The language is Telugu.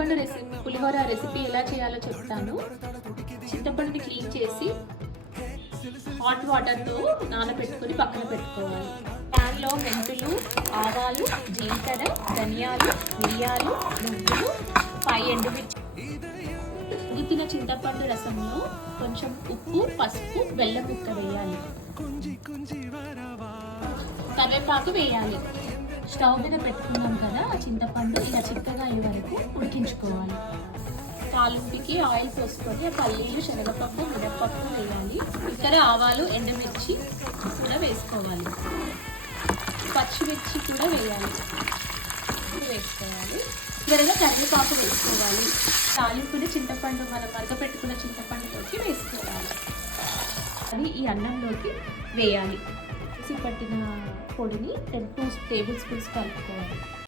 చింతపండు పులిహోర రెసిపీ ఎలా చేయాలో చెప్తాను. చింతపండుని క్లీన్ చేసి హాట్ వాటర్తో నానబెట్టుకుని పక్కన పెట్టుకోవాలి. ప్యాన్లో మెంతులు, ఆవాలు, జీలకర్ర, ధనియాలు, మిరియాలు, నువ్వులు, 5 ఎండుమిర్చి, ఉడికిన చింతపండు రసంలో కొంచెం ఉప్పు, పసుపు, బెల్లం ముక్క వేయాలి. కరివేపాకు వేయాలి. స్టవ్ మీద పెట్టుకున్నాం కదా, ఆ చింతపండు ఇలా చిక్కగా అయ్యే వరకు ఉడికించుకోవాలి. తాలింపుకి ఆయిల్ పోసుకొని పల్లీలు, శనగపప్పు, మినపప్పు వేయాలి. ఇక్కడ ఆవాలు, ఎండుమిర్చి కూడా వేసుకోవాలి. పచ్చిమిర్చి కూడా వేయాలి. త్వరగా కరివేపాకు వేసుకోవాలి. తాలింపుని చింతపండు మనం మరగపెట్టుకున్న చింతపండులోకి వేసుకోవాలి. అది ఈ అన్నంలోకి వేయాలి. పట్టిన పొడిని 2 టేబుల్ స్పూన్స్ కలుపుకోవాలి.